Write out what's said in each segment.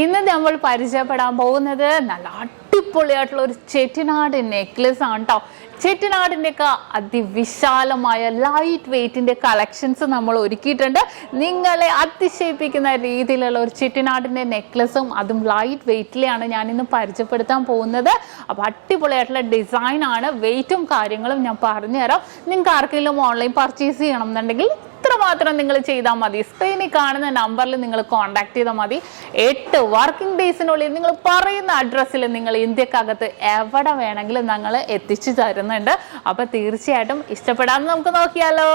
ഇന്ന് നമ്മൾ പരിചയപ്പെടാൻ പോകുന്നത് നല്ല അടിപൊളിയായിട്ടുള്ള ഒരു ചെട്ടിനാട് നെക്ലസ് ആണ് കേട്ടോ. ചെട്ടിനാടിൻ്റെയൊക്കെ അതിവിശാലമായ ലൈറ്റ് വെയ്റ്റിൻ്റെ കളക്ഷൻസ് നമ്മൾ ഒരുക്കിയിട്ടുണ്ട്. നിങ്ങളെ അതിശയിപ്പിക്കുന്ന രീതിയിലുള്ള ഒരു ചെട്ടിനാടിൻ്റെ നെക്ലസും അതും ലൈറ്റ് വെയ്റ്റിലെയാണ് ഞാനിന്ന് പരിചയപ്പെടുത്താൻ പോകുന്നത്. അപ്പോൾ അടിപൊളിയായിട്ടുള്ള ഡിസൈനാണ്, വെയ്റ്റും കാര്യങ്ങളും ഞാൻ പറഞ്ഞുതരാം. നിങ്ങൾക്ക് ആർക്കെങ്കിലും ഓൺലൈൻ പർച്ചേസ് ചെയ്യണം എന്നുണ്ടെങ്കിൽ ഇത്രമാത്രം നിങ്ങൾ ചെയ്താൽ മതി. സ്ക്രീനിൽ കാണുന്ന നമ്പറിൽ നിങ്ങൾ കോൺടാക്ട് ചെയ്താൽ മതി. 8 വർക്കിംഗ് ഡേയ്സിനുള്ളിൽ നിങ്ങൾ പറയുന്ന അഡ്രസ്സിൽ നിങ്ങൾ ഇന്ത്യക്കകത്ത് എവിടെ വേണമെങ്കിലും ഞങ്ങൾ എത്തിച്ചു തരുന്നുണ്ട്. അപ്പൊ തീർച്ചയായിട്ടും ഇഷ്ടപ്പെടാമെന്ന് നമുക്ക് നോക്കിയാലോ.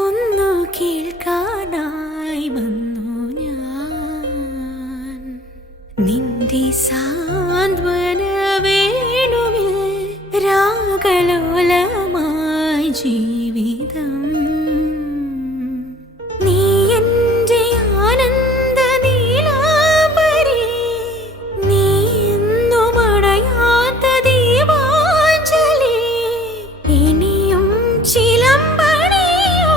ഒന്നു കേൾക്കാനായി വന്നു ഞാൻ നിന്റെ സാന്ത്വന വേണുവിൽ രാഗലോലമായി ജീവിതം നീ എൻ്റെ ആനന്ദ നീലാംബരി നീ എന്നും അടയാത്ത ദീപാഞ്ജലി ഇനിയും ചിലമ്പണിയോ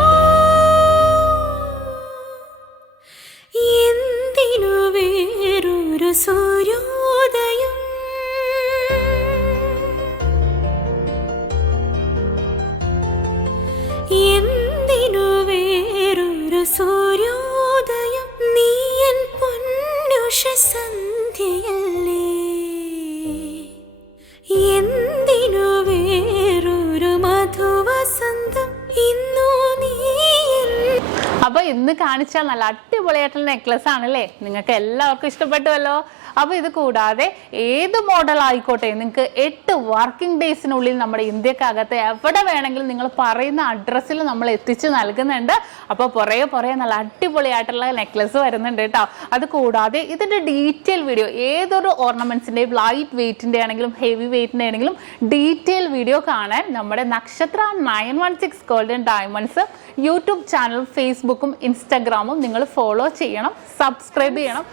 എന്തിനു വേറൊരു സൂര്യോദയം എന്തിനു വേറൊരു സൂര്യോദയം നീ എൻ പൊന്നുഷ സന്ധ്യയല്ലേ എന്തിനു വേറൊരു മധുവസന്തം ഇന്നു നീ. അപ്പൊ ഇന്ന് കാണിച്ച നല്ല അടിപൊളിയായിട്ടുള്ള നെക്ലസ് ആണല്ലേ, നിങ്ങൾക്ക് എല്ലാവർക്കും ഇഷ്ടപ്പെട്ടുവല്ലോ. അപ്പോൾ ഇത് കൂടാതെ ഏത് മോഡൽ ആയിക്കോട്ടെ നിങ്ങൾക്ക് 8 വർക്കിംഗ് ഡേയ്സിനുള്ളിൽ നമ്മുടെ ഇന്ത്യക്കകത്ത് എവിടെ വേണമെങ്കിലും നിങ്ങൾ പറയുന്ന അഡ്രസ്സിൽ നമ്മൾ എത്തിച്ച് നൽകുന്നുണ്ട്. അപ്പോൾ പുറകെ നല്ല അടിപൊളിയായിട്ടുള്ള നെക്ലസ് വരുന്നുണ്ട് കേട്ടോ. അത് കൂടാതെ ഇതിൻ്റെ ഡീറ്റെയിൽ വീഡിയോ ഏതൊരു ഓർണമെന്റ്സിൻ്റെയും ലൈറ്റ് വെയ്റ്റിൻ്റെ ആണെങ്കിലും ഹെവി വെയ്റ്റിൻ്റെ ആണെങ്കിലും ഡീറ്റെയിൽ വീഡിയോ കാണാൻ നമ്മുടെ നക്ഷത്ര 916 ഗോൾഡൻ ഡയമണ്ട്സ് യൂട്യൂബ് ചാനലും ഫേസ്ബുക്കും ഇൻസ്റ്റാഗ്രാമും നിങ്ങൾ ഫോളോ ചെയ്യണം, സബ്സ്ക്രൈബ് ചെയ്യണം.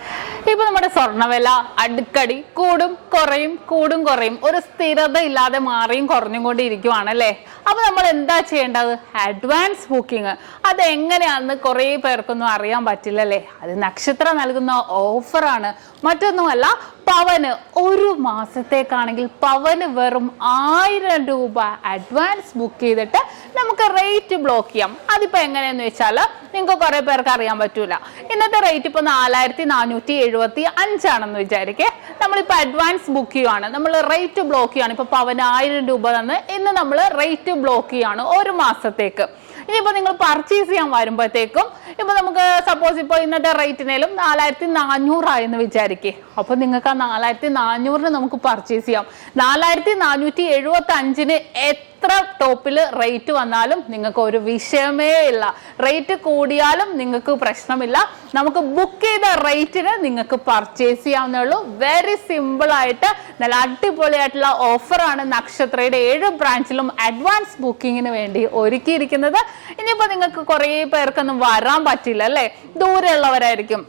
ഇപ്പോൾ നമ്മുടെ സ്വർണ്ണവില അടുക്കടി കൂടും കുറയും ഒരു സ്ഥിരത ഇല്ലാതെ മാറിയും കുറഞ്ഞും കൊണ്ടിരിക്കുവാണല്ലേ. അപ്പൊ നമ്മൾ എന്താ ചെയ്യേണ്ടത്? Advance booking. അതെങ്ങനെയാണെന്ന് കുറേ പേർക്കൊന്നും അറിയാൻ പറ്റില്ലല്ലേ. അത് നക്ഷത്ര നൽകുന്ന ഓഫറാണ്, മറ്റൊന്നുമല്ല. പവന് ഒരു മാസത്തേക്കാണെങ്കിൽ പവന് വെറും 1000 രൂപ അഡ്വാൻസ് ബുക്ക് ചെയ്തിട്ട് നമുക്ക് റേറ്റ് ബ്ലോക്ക് ചെയ്യാം. അതിപ്പോ എങ്ങനെയാന്ന് വെച്ചാൽ നിങ്ങൾക്ക് കുറെ പേർക്ക് അറിയാൻ പറ്റൂല. ഇന്നത്തെ റേറ്റ് ഇപ്പൊ 4475 ആണെന്ന് വിചാരിക്കേ. നമ്മളിപ്പോ അഡ്വാൻസ് ബുക്ക് ചെയ്യുവാണ്, നമ്മൾ റേറ്റ് ബ്ലോക്ക് ചെയ്യാണ്. ഇപ്പൊ പവന് 1000 രൂപ തന്ന് ഇന്ന് നമ്മൾ റേറ്റ് ബ്ലോക്ക് ചെയ്യാണ് ഒരു മാസത്തേക്ക്. ഇനിയിപ്പോൾ നിങ്ങൾ പർച്ചേസ് ചെയ്യാൻ വരുമ്പോഴത്തേക്കും ഇപ്പൊ നമുക്ക് സപ്പോസ് ഇപ്പോൾ ഇന്നത്തെ റേറ്റിനേലും 4400 ആയെന്ന് വിചാരിക്കേ. അപ്പൊ നിങ്ങൾക്ക് ആ 4400 നമുക്ക് പർച്ചേസ് ചെയ്യാം. 4475 എത്ര ടോപ്പിൽ റേറ്റ് വന്നാലും നിങ്ങൾക്ക് ഒരു വിഷയമേ ഇല്ല. റേറ്റ് കൂടിയാലും നിങ്ങൾക്ക് പ്രശ്നമില്ല. നമുക്ക് ബുക്ക് ചെയ്ത റേറ്റിന് നിങ്ങൾക്ക് പർച്ചേസ് ചെയ്യാവുന്നേ ഉള്ളൂ. വെരി സിമ്പിൾ ആയിട്ട് നല്ല അടിപൊളിയായിട്ടുള്ള ഓഫറാണ് നക്ഷത്രയുടെ 7 ബ്രാഞ്ചിലും അഡ്വാൻസ് ബുക്കിങ്ങിന് വേണ്ടി ഒരുക്കിയിരിക്കുന്നത്. ഇനിയിപ്പോൾ നിങ്ങൾക്ക് കുറേ പേർക്കൊന്നും വരാൻ പറ്റില്ല അല്ലേ, ദൂരെയുള്ളവരായിരിക്കും.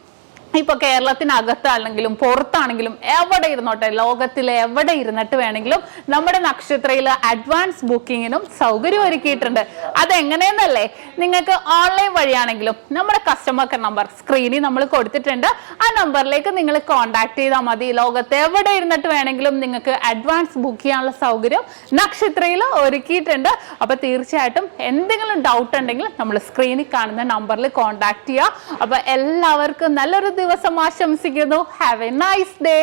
ഇപ്പൊ കേരളത്തിനകത്താണെങ്കിലും പുറത്താണെങ്കിലും എവിടെ ഇരുന്നോട്ടെ, ലോകത്തിലെ എവിടെ ഇരുന്നിട്ട് വേണമെങ്കിലും നമ്മുടെ നക്ഷത്രയിൽ അഡ്വാൻസ് ബുക്കിങ്ങിനും സൗകര്യം ഒരുക്കിയിട്ടുണ്ട്. അതെങ്ങനെയെന്നല്ലേ, നിങ്ങൾക്ക് ഓൺലൈൻ വഴിയാണെങ്കിലും നമ്മുടെ കസ്റ്റമർ കെയർ നമ്പർ സ്ക്രീനിൽ നമ്മൾ കൊടുത്തിട്ടുണ്ട്. ആ നമ്പറിലേക്ക് നിങ്ങൾ കോൺടാക്ട് ചെയ്താൽ മതി. ലോകത്ത് എവിടെ ഇരുന്നിട്ട് വേണമെങ്കിലും നിങ്ങൾക്ക് അഡ്വാൻസ് ബുക്ക് ചെയ്യാനുള്ള സൗകര്യം നക്ഷത്രയിൽ ഒരുക്കിയിട്ടുണ്ട്. അപ്പൊ തീർച്ചയായിട്ടും എന്തെങ്കിലും ഡൗട്ട് ഉണ്ടെങ്കിൽ നമ്മൾ സ്ക്രീനിൽ കാണുന്ന നമ്പറിൽ കോൺടാക്ട് ചെയ്യുക. അപ്പൊ എല്ലാവർക്കും നല്ലൊരു ദിവസം ആശംസിക്കുന്നു. Have A nice day.